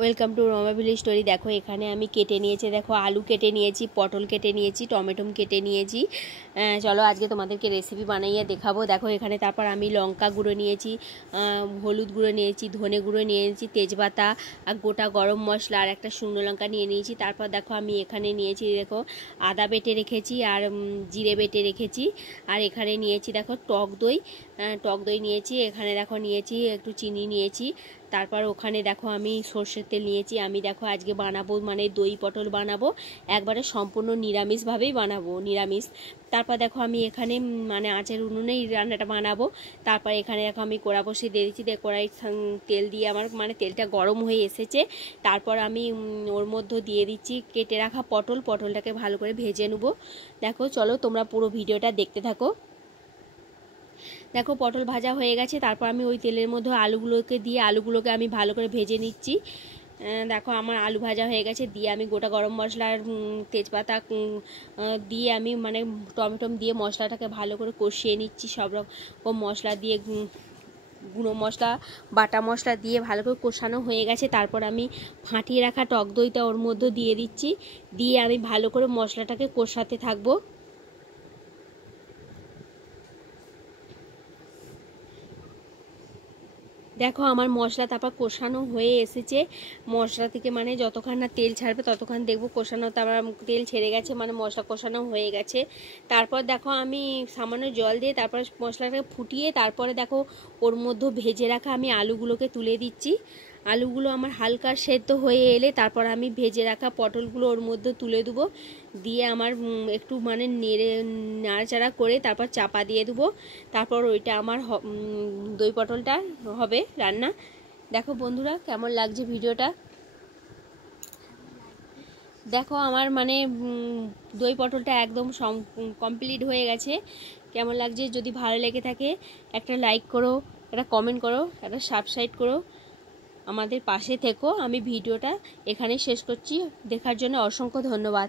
Welcome to Rama village story. দেখো এখানে আমি কেটে নিয়েছি, দেখো আলু কেটে নিয়েছি, পটল কেটে নিয়েছি, টমেটো কেটে নিয়েছি। চলো আজকে তোমাদেরকে রেসিপি বানাইয়ে দেখাবো। দেখো এখানে তারপর আমি লঙ্কা গুঁড়ো নিয়েছি, হলুদ গুঁড়ো নিয়েছি, ধনে গুঁড়ো নিয়েছি, তেজপাতা আর গোটা গরম মশলা আর একটা শুকনো লঙ্কা নিয়ে নিয়েছি। তারপর দেখো আমি এখানে নিয়েছি, দেখো আদা বেটে রেখেছি আর জিরে বেটে রেখেছি। আর এখানে নিয়েছি দেখো টক দই নিয়েছি। এখানে দেখো নিয়েছি একটু চিনি নিয়েছি। তারপর ওখানে দেখো আমি সর্ষের তেল নিয়েছি। আমি দেখো আজকে বানাবো মানে দই পটল বানাবো, একবারে সম্পূর্ণ নিরামিষভাবেই বানাবো, নিরামিষ। তারপর দেখো আমি এখানে মানে আঁচের উনুনেই রান্নাটা বানাবো। তারপর এখানে দেখো আমি কড়া বসিয়ে দিয়েছি, কড়াই তেল দিয়ে আমার মানে তেলটা গরম হয়ে এসেছে। তারপর আমি ওর মধ্যে দিয়ে দিচ্ছি কেটে রাখা পটলটাকে ভালো করে ভেজে নেবো। দেখো চলো তোমরা পুরো ভিডিওটা দেখতে থাকো। দেখো পটল ভাজা হয়ে গেছে। তারপর আমি ওই তেলের মধ্যে আলুগুলোকে আমি ভালো করে ভেজে নিচ্ছি। দেখো আমার আলু ভাজা হয়ে গেছে। দিয়ে আমি গোটা গরম মশলা আর তেজপাতা দিয়ে আমি মানে টমেটো দিয়ে মশলাটাকে ভালো করে কষিয়ে নিচ্ছি। সব রকম মশলা দিয়ে গুঁড়ো মশলা বাটা মশলা দিয়ে ভালো করে কষানো হয়ে গেছে। তারপর আমি ফাটিয়ে রাখা টক দইটা ওর মধ্যে দিয়ে দিচ্ছি। দিয়ে আমি ভালো করে মশলাটাকে কষাতে থাকবো। দেখো আমার মশলা তারপর কষানো হয়ে এসেছে। মশলা থেকে মানে যতক্ষণ না তেল ছাড়বে ততক্ষণ দেখবো কষানো, তারপর তেল ছেড়ে গেছে মানে মশলা কষানো হয়ে গেছে। তারপর দেখো আমি সামান্য জল দিয়ে তারপর মশলাটাকে ফুটিয়ে তারপরে দেখো ওর মধ্যে ভেজে রাখা আমি আলুগুলোকে তুলে দিচ্ছি। আলুগুলো আমার হালকা সেদ্ধ হয়ে এলে তারপর আমি ভেজে রাখা পটলগুলো ওর মধ্যে তুলে দেবো। দিয়ে আমার একটু মানে নাড়াচাড়া করে তারপর চাপা দিয়ে দেবো। তারপর ওইটা আমার দই পটলটা হবে রান্না। দেখো বন্ধুরা কেমন লাগছে ভিডিওটা। দেখো আমার মানে দই পটলটা একদম কমপ্লিট হয়ে গেছে। কেমন লাগছে যদি ভালো লেগে থাকে একটা লাইক করো, একটা কমেন্ট করো, একটা সাবস্ক্রাইব করো, আমাদের পাশে থেকো। আমি ভিডিওটা এখানে শেষ করছি। দেখার জন্য অসংখ্য ধন্যবাদ।